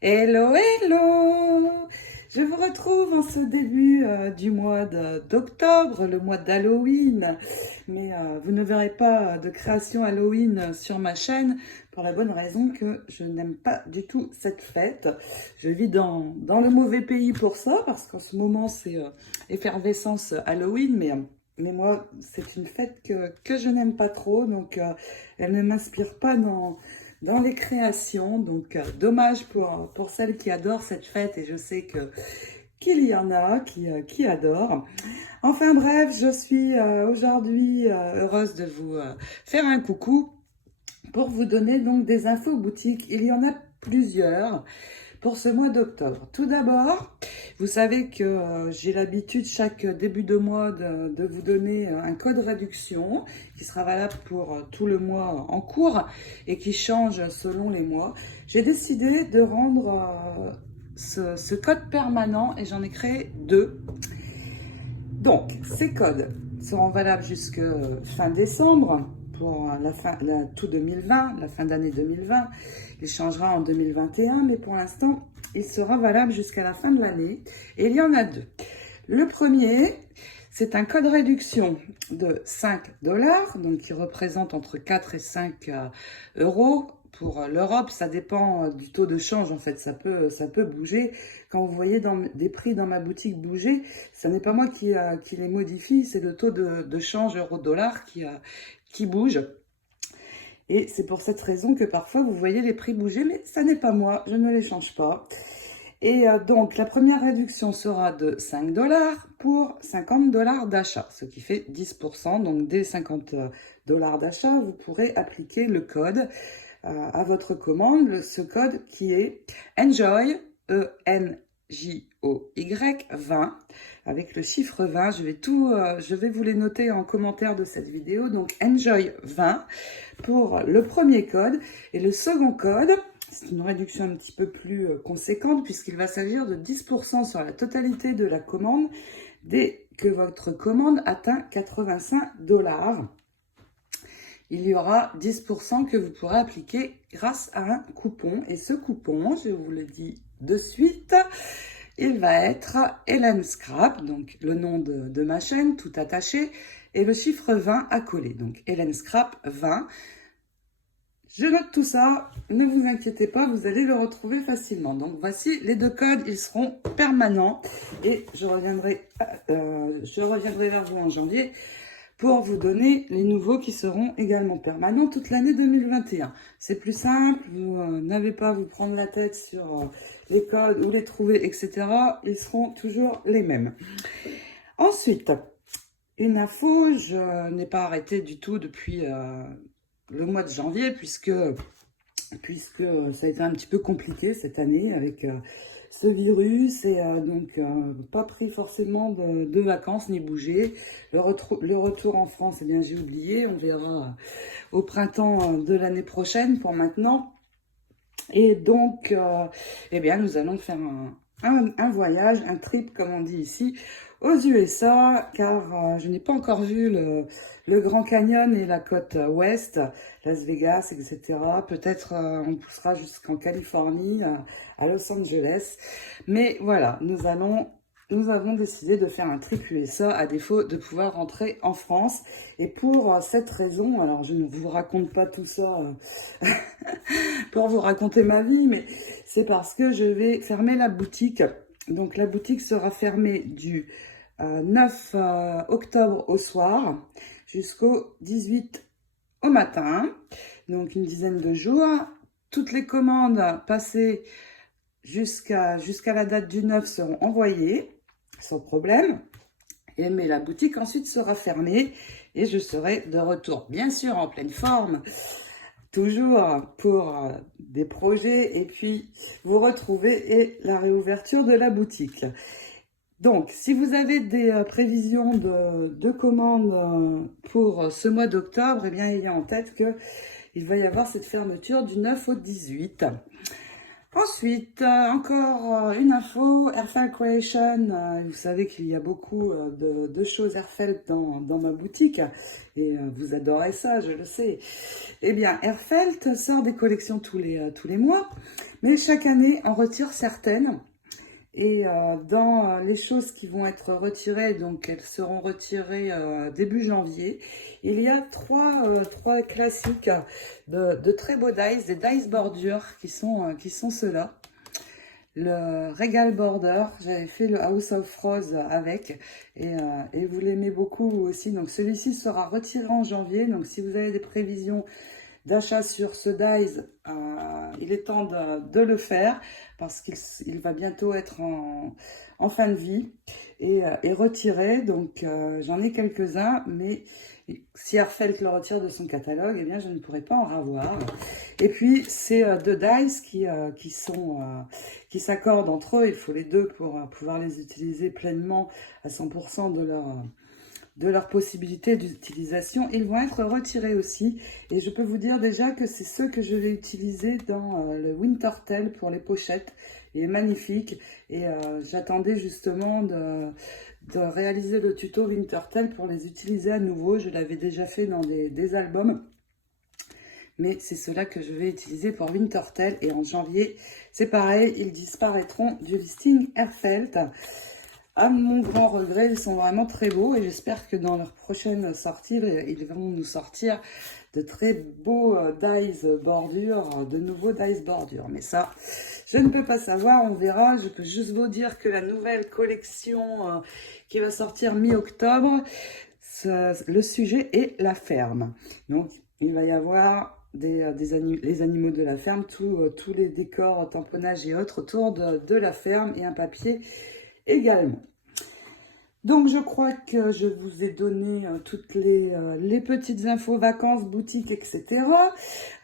Hello, hello! Je vous retrouve en ce début du mois d'octobre, le mois d'Halloween. Mais vous ne verrez pas de création Halloween sur ma chaîne pour la bonne raison que je n'aime pas du tout cette fête. Je vis dans le mauvais pays pour ça parce qu'en ce moment c'est effervescence Halloween, mais moi c'est une fête que je n'aime pas trop, donc elle ne m'inspire pas dans les créations. Donc, dommage pour celles qui adorent cette fête, et je sais qu'il y en a qui adorent. Enfin bref, je suis aujourd'hui heureuse de vous faire un coucou pour vous donner donc des infos boutiques. Il y en a plusieurs pour ce mois d'octobre. Tout d'abord, vous savez que j'ai l'habitude chaque début de mois de vous donner un code réduction qui sera valable pour tout le mois en cours et qui change selon les mois. J'ai décidé de rendre ce code permanent et j'en ai créé deux. Donc, ces codes seront valables jusqu'à fin décembre pour tout 2020, la fin d'année 2020. Il changera en 2021, mais pour l'instant, il sera valable jusqu'à la fin de l'année. Et il y en a deux. Le premier, c'est un code réduction de 5 $, donc qui représente entre 4 et 5 euros. Pour l'Europe, ça dépend du taux de change, en fait, ça peut bouger. Quand vous voyez des prix dans ma boutique bouger, ce n'est pas moi qui les modifie, c'est le taux de change euro-dollar qui bouge. Et c'est pour cette raison que parfois vous voyez les prix bouger, mais ça n'est pas moi, je ne les change pas. Et donc la première réduction sera de 5 $ pour 50 $ d'achat, ce qui fait 10%. Donc dès 50 $ d'achat, vous pourrez appliquer le code à votre commande, ce code qui est ENJOY, ENJOY 20, avec le chiffre 20. Je vais vous les noter en commentaire de cette vidéo. Donc ENJOY 20 pour le premier code. Et le second code, c'est une réduction un petit peu plus conséquente puisqu'il va s'agir de 10% sur la totalité de la commande dès que votre commande atteint 85 $. Il y aura 10% que vous pourrez appliquer grâce à un coupon. Et ce coupon, je vous le dis de suite, il va être Hélène Scrap, donc le nom de ma chaîne, tout attaché, et le chiffre 20 à coller. Donc Hélène Scrap 20. Je note tout ça, ne vous inquiétez pas, vous allez le retrouver facilement. Donc voici les deux codes, ils seront permanents et je reviendrai vers vous en janvier pour vous donner les nouveaux qui seront également permanents toute l'année 2021. C'est plus simple, vous n'avez pas à vous prendre la tête sur les codes, où les trouver, etc. Ils seront toujours les mêmes. Ensuite, une info, je n'ai pas arrêté du tout depuis le mois de janvier, puisque ça a été un petit peu compliqué cette année avec ce virus et donc pas pris forcément de vacances ni bougé. Le retour en France, eh bien j'ai oublié, on verra au printemps de l'année prochaine pour maintenant. Et donc, eh bien nous allons faire un voyage, un trip comme on dit ici, aux USA, car je n'ai pas encore vu le Grand Canyon et la côte ouest, Las Vegas, etc. Peut-être on poussera jusqu'en Californie, à Los Angeles. Mais voilà, nous avons décidé de faire un trip USA à défaut de pouvoir rentrer en France. Et pour cette raison, alors je ne vous raconte pas tout ça pour vous raconter ma vie, mais c'est parce que je vais fermer la boutique. Donc la boutique sera fermée du 9 octobre au soir jusqu'au 18 au matin. Donc une dizaine de jours. Toutes les commandes passées jusqu'à la date du 9 seront envoyées sans problème. Mais la boutique ensuite sera fermée et je serai de retour, bien sûr, en pleine forme, toujours pour des projets et puis vous retrouver et la réouverture de la boutique. Donc, si vous avez des prévisions de commandes pour ce mois d'octobre, eh bien, ayez en tête qu'il va y avoir cette fermeture du 9 au 18. Ensuite, encore une info, Airfelt Creation. Vous savez qu'il y a beaucoup de choses Airfelt dans ma boutique et vous adorez ça, je le sais. Eh bien, Airfelt sort des collections tous les mois, mais chaque année en retire certaines. Et dans les choses qui vont être retirées, donc elles seront retirées début janvier, il y a trois classiques de très beaux dies, des dies bordures qui sont ceux-là. Le Regal Border, j'avais fait le House of Rose avec et vous l'aimez beaucoup vous aussi. Donc celui-ci sera retiré en janvier, donc si vous avez des prévisions d'achat sur ce dies, il est temps de le faire parce qu'il va bientôt être en fin de vie et retiré. Donc j'en ai quelques-uns, mais si Airfelt le retire de son catalogue, eh bien je ne pourrai pas en avoir. Et puis c'est deux dies qui s'accordent entre eux. Il faut les deux pour pouvoir les utiliser pleinement à 100% de leur possibilité d'utilisation. Ils vont être retirés aussi et je peux vous dire déjà que c'est ceux que je vais utiliser dans le Wintertail pour les pochettes. Il est magnifique et j'attendais justement de réaliser le tuto Wintertail pour les utiliser à nouveau. Je l'avais déjà fait dans des albums, mais c'est ceux-là que je vais utiliser pour Wintertail et en janvier c'est pareil, ils disparaîtront du listing Airfelt. À mon grand regret, ils sont vraiment très beaux et j'espère que dans leur prochaine sortie, ils vont nous sortir de très beaux dies bordures, de nouveaux dies bordures. Mais ça, je ne peux pas savoir, on verra. Je peux juste vous dire que la nouvelle collection qui va sortir mi-octobre, le sujet est la ferme. Donc, il va y avoir les animaux de la ferme, tous les décors, tamponnages et autres autour de la ferme et un papier également. Donc je crois que je vous ai donné toutes les petites infos, vacances, boutiques, etc.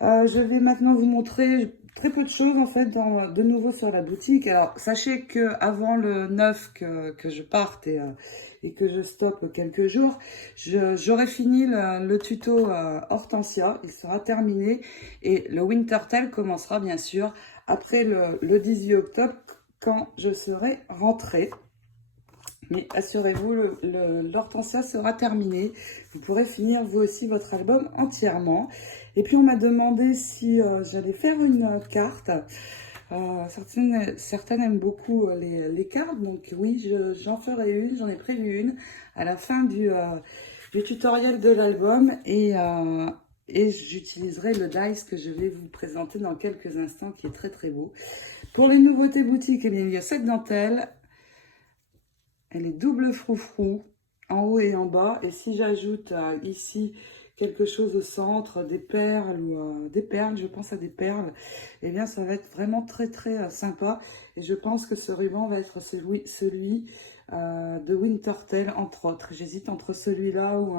Je vais maintenant vous montrer très peu de choses en fait de nouveau sur la boutique. Alors sachez que avant le 9 que je parte et que je stoppe quelques jours, j'aurai fini le tuto Hortensia, il sera terminé et le Wintertail commencera bien sûr après le 18 octobre quand je serai rentrée. Mais assurez-vous, l'Hortensia sera terminé. Vous pourrez finir vous aussi votre album entièrement. Et puis on m'a demandé si j'allais faire une carte. Certaines aiment beaucoup les cartes. Donc oui, j'en ferai une. J'en ai prévu une à la fin du tutoriel de l'album. Et j'utiliserai le dice que je vais vous présenter dans quelques instants qui est très très beau. Pour les nouveautés boutiques, eh bien, il y a cette dentelle. Elle est double froufrou, en haut et en bas. Et si j'ajoute ici quelque chose au centre, des perles, je pense à des perles, eh bien ça va être vraiment très très sympa. Et je pense que ce ruban va être celui de Wintertail, entre autres. J'hésite entre celui-là ou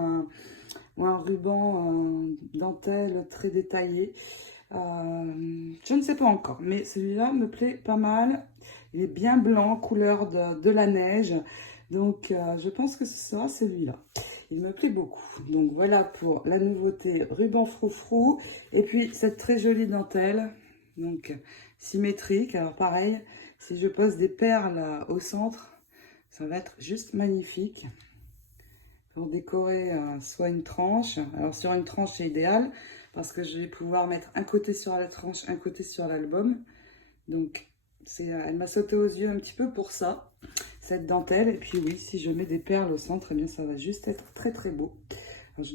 un ruban dentelle très détaillé. Je ne sais pas encore, mais celui-là me plaît pas mal. Il est bien blanc, couleur de la neige. Donc, je pense que ce sera celui-là. Il me plaît beaucoup. Donc, voilà pour la nouveauté ruban froufrou. Et puis, cette très jolie dentelle. Donc, symétrique. Alors, pareil, si je pose des perles au centre, ça va être juste magnifique. Pour décorer soit une tranche. Alors, sur une tranche, c'est idéal. Parce que je vais pouvoir mettre un côté sur la tranche, un côté sur l'album. Donc, elle m'a sauté aux yeux un petit peu pour ça, cette dentelle. Et puis oui, si je mets des perles au centre, eh bien ça va juste être très très beau. Alors,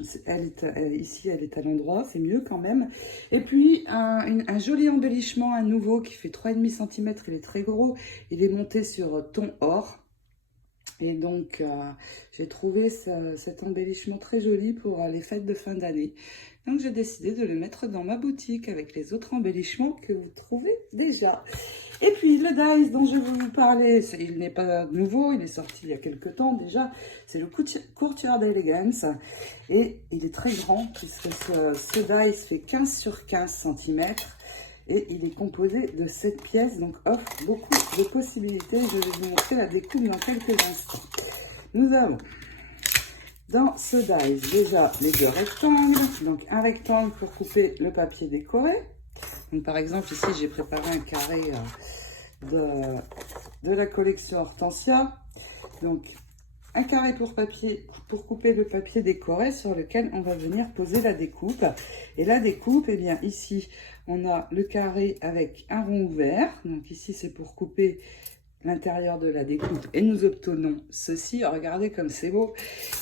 ici, elle est à l'endroit, c'est mieux quand même. Et puis, un joli embellissement à nouveau qui fait 3,5 cm, il est très gros. Il est monté sur ton or. Et donc, j'ai trouvé cet embellissement très joli pour les fêtes de fin d'année. Donc, j'ai décidé de le mettre dans ma boutique avec les autres embellissements que vous trouvez déjà. Et puis, le dice dont je vais vous parler, il n'est pas nouveau, il est sorti il y a quelques temps déjà. C'est le Courtier d'Elegance. Et il est très grand puisque ce dice fait 15 sur 15 cm. Et il est composé de 7 pièces, donc offre beaucoup de possibilités. Je vais vous montrer la découpe dans quelques instants. Nous avons dans ce dice déjà les deux rectangles. Donc un rectangle pour couper le papier décoré. Donc, par exemple, ici, j'ai préparé un carré de la collection Hortensia. Donc, un carré pour couper le papier décoré sur lequel on va venir poser la découpe. Et la découpe, eh bien, ici, on a le carré avec un rond ouvert. Donc, ici, c'est pour couper l'intérieur de la découpe et nous obtenons ceci. Regardez comme c'est beau.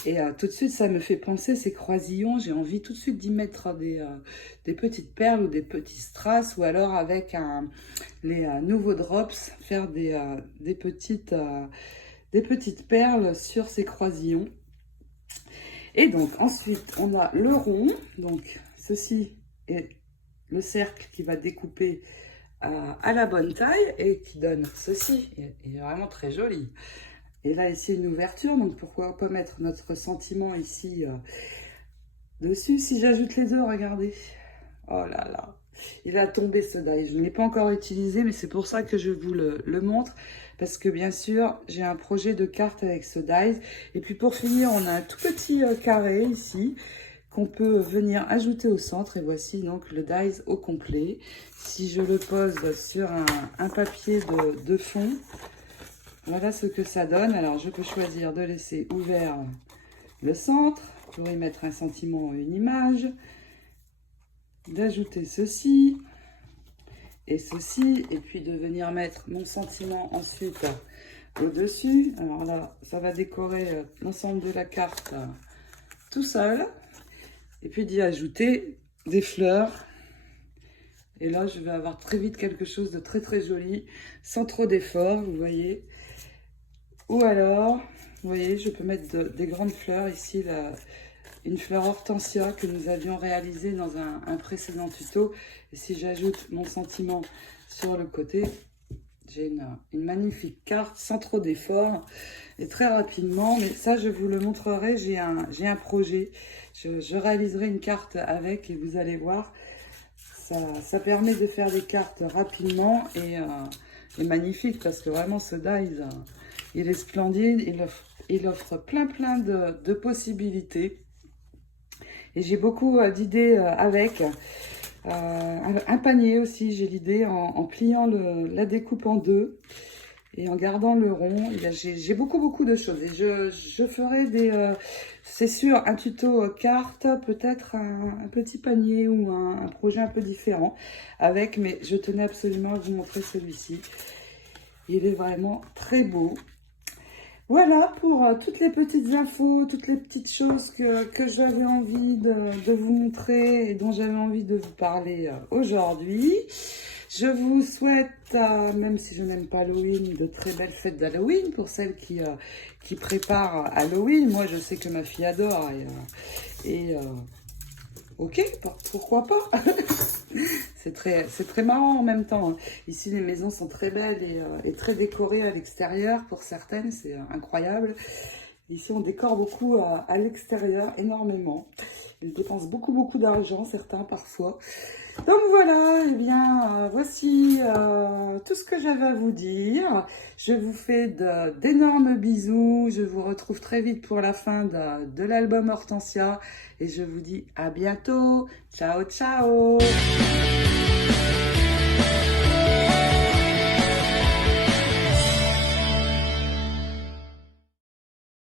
Et tout de suite, ça me fait penser ces croisillons. J'ai envie tout de suite d'y mettre des petites perles ou des petits strass, ou alors avec les nouveaux drops, faire des petites perles sur ces croisillons. Et donc ensuite on a le rond, donc ceci est le cercle qui va découper à la bonne taille et qui donne ceci. Il est vraiment très joli. Et là ici une ouverture, donc pourquoi pas mettre notre sentiment ici dessus. Si j'ajoute les deux, regardez, oh là là, il a tombé ce die. Je ne l'ai pas encore utilisé, mais c'est pour ça que je vous le montre. Parce que bien sûr, j'ai un projet de carte avec ce die. Et puis pour finir, on a un tout petit carré ici qu'on peut venir ajouter au centre. Et voici donc le die au complet. Si je le pose sur un papier de fond, voilà ce que ça donne. Alors je peux choisir de laisser ouvert le centre pour y mettre un sentiment ou une image, d'ajouter ceci et ceci, et puis de venir mettre mon sentiment ensuite au-dessus. Alors là, ça va décorer l'ensemble de la carte tout seul. Et puis d'y ajouter des fleurs. Et là, je vais avoir très vite quelque chose de très très joli, sans trop d'efforts, vous voyez. Ou alors, vous voyez, je peux mettre des grandes fleurs ici, une fleur hortensia que nous avions réalisée dans un précédent tuto. Et si j'ajoute mon sentiment sur le côté, j'ai une magnifique carte sans trop d'efforts et très rapidement. Mais ça, je vous le montrerai. J'ai un projet. Je réaliserai une carte avec et vous allez voir. Ça permet de faire des cartes rapidement et magnifique parce que vraiment ce die, il est splendide. Il offre plein de possibilités. Et j'ai beaucoup d'idées avec. Un panier aussi, j'ai l'idée en pliant la découpe en deux et en gardant le rond. J'ai beaucoup de choses. Et je ferai c'est sûr, un tuto carte, peut-être un petit panier ou un projet un peu différent avec. Mais je tenais absolument à vous montrer celui-ci. Il est vraiment très beau. Voilà pour toutes les petites infos, toutes les petites choses que j'avais envie de vous montrer et dont j'avais envie de vous parler aujourd'hui. Je vous souhaite, même si je n'aime pas Halloween, de très belles fêtes d'Halloween pour celles qui préparent Halloween. Moi, je sais que ma fille adore ok, pourquoi pas. C'est très marrant en même temps. Ici, les maisons sont très belles et très décorées à l'extérieur. Pour certaines, c'est incroyable. Ici, on décore beaucoup à l'extérieur, énormément. Ils dépensent beaucoup d'argent, certains parfois. Donc voilà, eh bien, voici tout ce que j'avais à vous dire. Je vous fais d'énormes bisous. Je vous retrouve très vite pour la fin de l'album Hortensia. Et je vous dis à bientôt. Ciao, ciao.